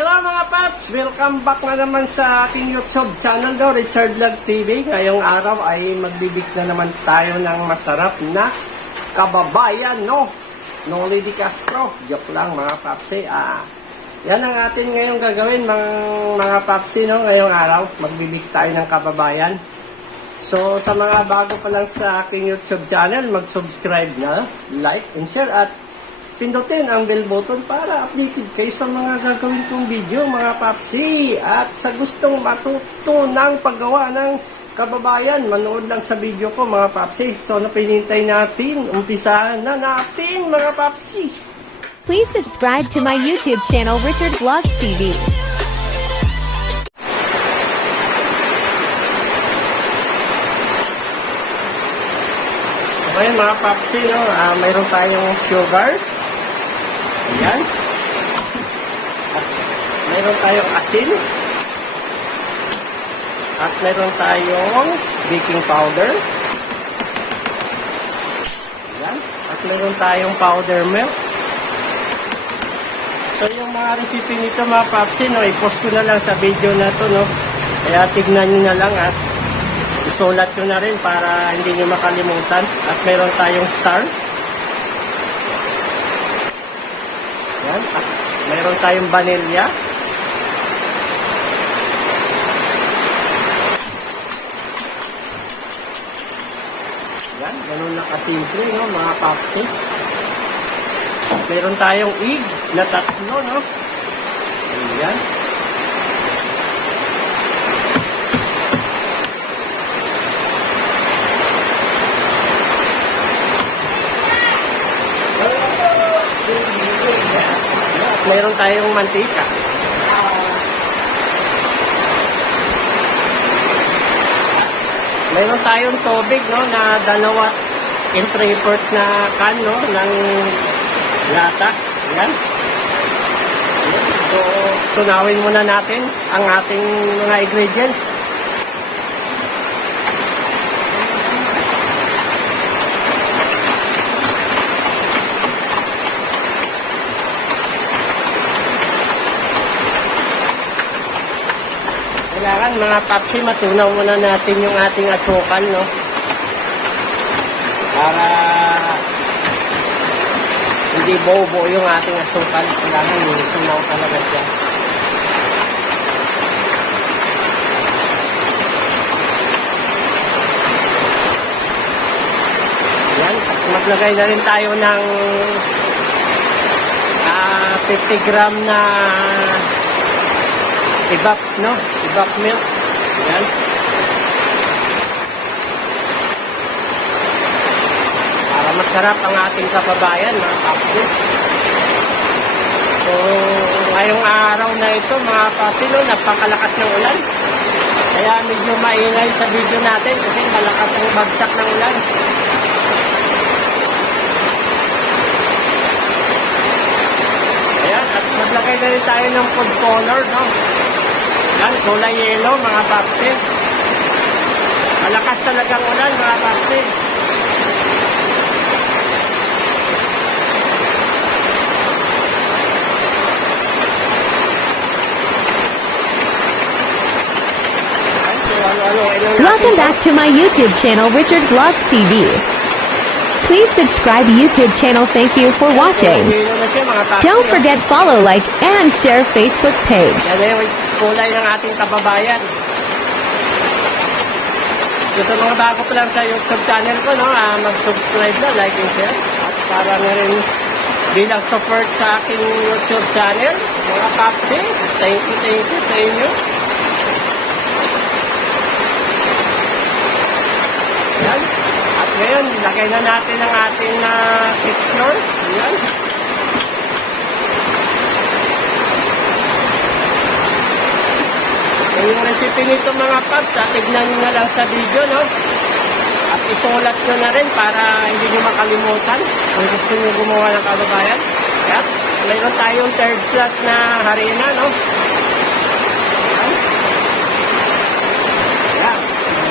Hello mga paps! Welcome back na naman sa ating YouTube channel do, Richard Vlog TV. Ngayong araw ay magbibig na naman tayo ng masarap na kababayan, no? Noli Di Castro. Joke lang mga papsi. Ah, yan ang atin ngayong gagawin mga, mga papsi, no? Ngayong araw, magbibig tayo ng kababayan. So, sa mga bago pa lang sa aking YouTube channel, mag-subscribe na, like, and share at pindutin ang bell button para updated kayo sa mga gagawin kong video, mga papsi. At sa gustong matuto ng paggawa ng kababayan, manood lang sa video ko, mga papsi. So, napinintay natin, umpisahan na natin, mga papsi. Please subscribe to my YouTube channel Richard Vlogs TV. Ngayon, mga papsi, no, ah, mayroon tayong sugar. Ayan. At mayroon tayong asin. At mayroon tayong baking powder. Ayan. At mayroon tayong powder milk. So yung mga recipe nito mga papsi, no, i-post ko na lang sa video na to, no. Kaya tignan nyo na lang at isulat nyo na rin para hindi nyo makalimutan. At mayroon tayong star. Yan. At mayroon tayong vanilla. Yan. Ganun na kasimple, no, mga papsi. At mayroon tayong egg na tatlo, no. Ayan. At mayroon tayong mantika. Mayroon tayong tubig no, na dalawa in three-fourth na can no, ng lata. Yan. So, tunawin muna natin ang ating mga ingredients. Kailangan mga papsi, matunaw muna natin yung ating asukal, no? Para hindi bobo yung ating asukal. Kailangan tunaw talaga siya. Yan, at maglagay na rin tayo ng ah 50 gram na ibak, no? Ibak milk. Yan. Para masarap ang ating kababayan, mga kapsi. So, ngayong araw na ito, mga kapsi, no, napakalakas ng ulan. Kaya medyo maingay sa video natin kasi malakas ang bagsak ng ulan. Ayan, at maglagay na rin tayo ng food color, no? Yan, kulay yellow, mga. Malakas talagang ulan, mga Welcome back to my YouTube channel Richard Vlogs TV. Please subscribe YouTube channel. Thank you for watching. Yellow na siya, mga papsi, Don't forget follow, like, and share Facebook page. Kulay ng ating kababayan. So, sa mga bago pa lang sa YouTube channel ko, no, ah, mag-subscribe na, like and share. At para na rin bilang support sa aking YouTube channel, mga kapsi, thank you, thank you sa inyo. Yan. At ngayon, lagay na natin ang ating uh, picture. Yan. Recipe nito mga paps, ah, tignan nyo na lang sa video, no? At isulat nyo na rin para hindi nyo makalimutan kung gusto nyo gumawa ng kababayan. At mayroon tayong third class na harina, no?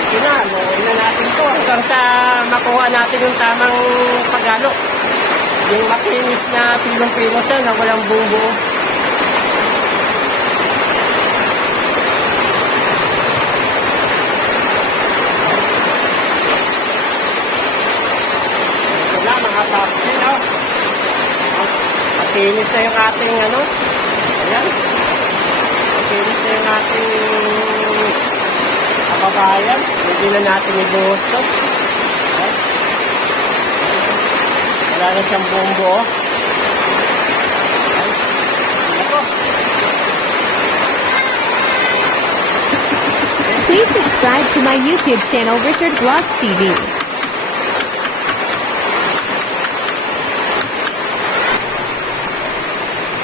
Okay na, natin to hanggang sa makuha natin yung tamang pagalo. Yung makinis na pilong-pilo siya na walang buo taxi, no? Matinis na yung ating, ano? Ayan. Matinis na yung ating kababayan. Hindi na natin ibuhos to. Ayan. Wala na siyang bumbo, oh. Please subscribe to my YouTube channel Richard Vlogs TV.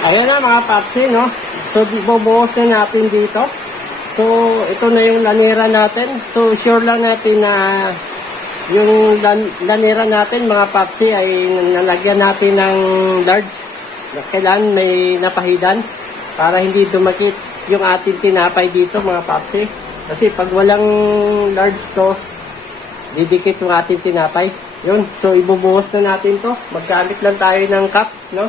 Ayun na mga papsi, no? So, bubuhos na natin dito. So, ito na yung lanera natin. So, sure lang natin na yung lan- lanera natin, mga papsi, ay nalagyan natin ng large. Kailangan may napahidan para hindi dumakit yung ating tinapay dito, mga papsi. Kasi pag walang large to, didikit yung ating tinapay. Yun, so ibubuhos na natin to. Maggamit lang tayo ng cup, no?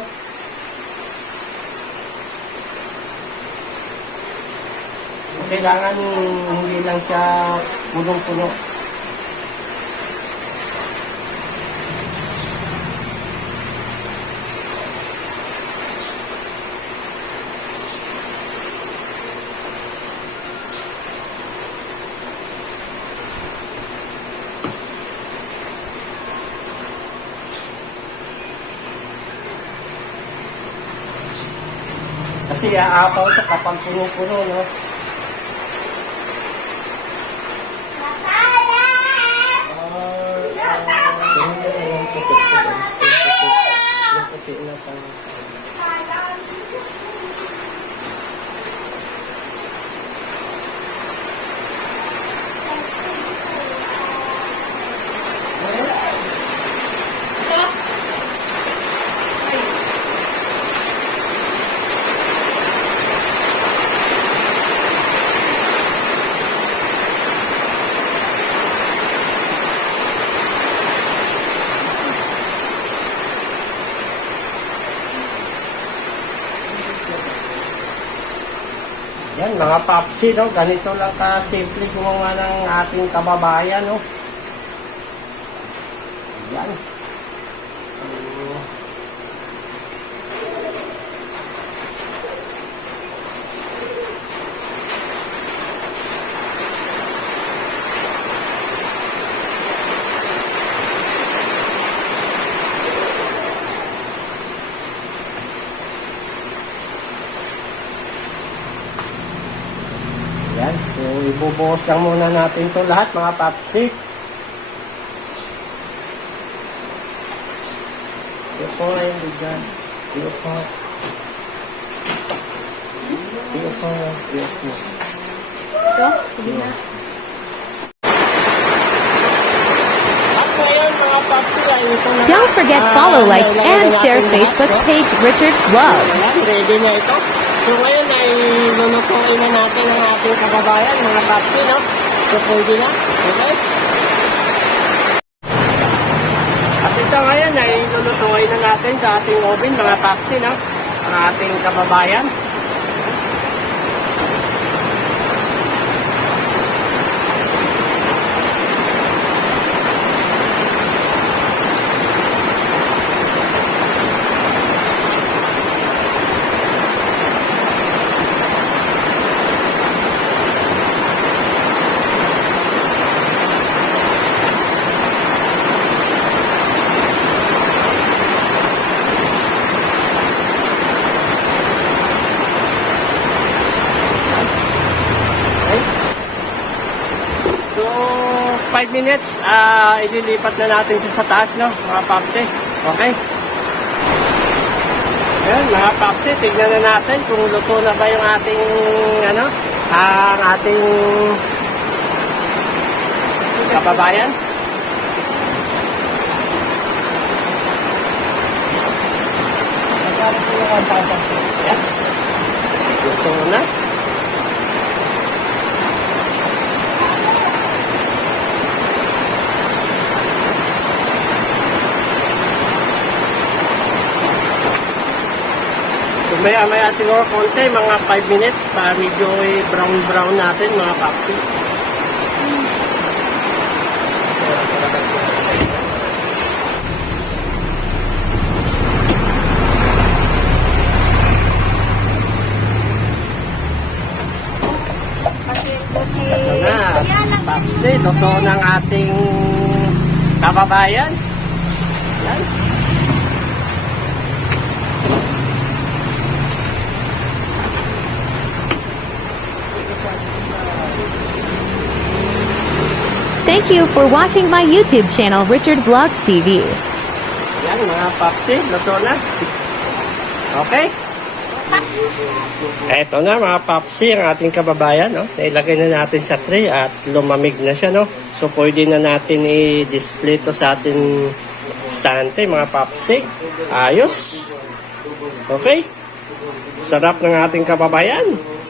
Kailangan hindi lang siya punong-puno. Kasi aapaw to kapag puno-puno, no? Yan, mga papsi, no? Ganito lang ka-simple gumawa ng ating kababayan, no? Yan. So, Yan. So, ibubuhos lang muna natin to lahat, mga papsi. Ito po ay dyan. Ito po. Ito po. Ito po. Ito, sige na. Na. Don't forget Ah, follow, like, nilagay and na share Facebook page Richard. Ayan, ready na ito. So ngayon lulutuin na natin ang ating kababayan, mga papsi, no? So pwede na. Okay? At ito ngayon ay lulutuin na natin sa ating oven, mga papsi, no? Ang ating kababayan. Okay? So, 5 minutes, ah ililipat na natin siya sa taas, no? Mga papsi. Okay? Ayan, mga papsi, tignan na natin kung luto na ba yung ating, ano, ang ating kababayan. Ayan. Luto na. maya maya siguro konti mga 5 minutes para medyo eh, brown brown natin mga papi Papsi, totoo ng ating kababayan. Yan. Thank you for watching my YouTube channel, Richard Vlogs TV. Yan mga papsi, luto na. Okay? Eto na mga papsi, ang ating kababayan. No? Nailagay na natin sa tray at lumamig na siya. No? So pwede na natin i-display to sa ating stante mga papsi. Ayos. Okay? Sarap ng ating kababayan.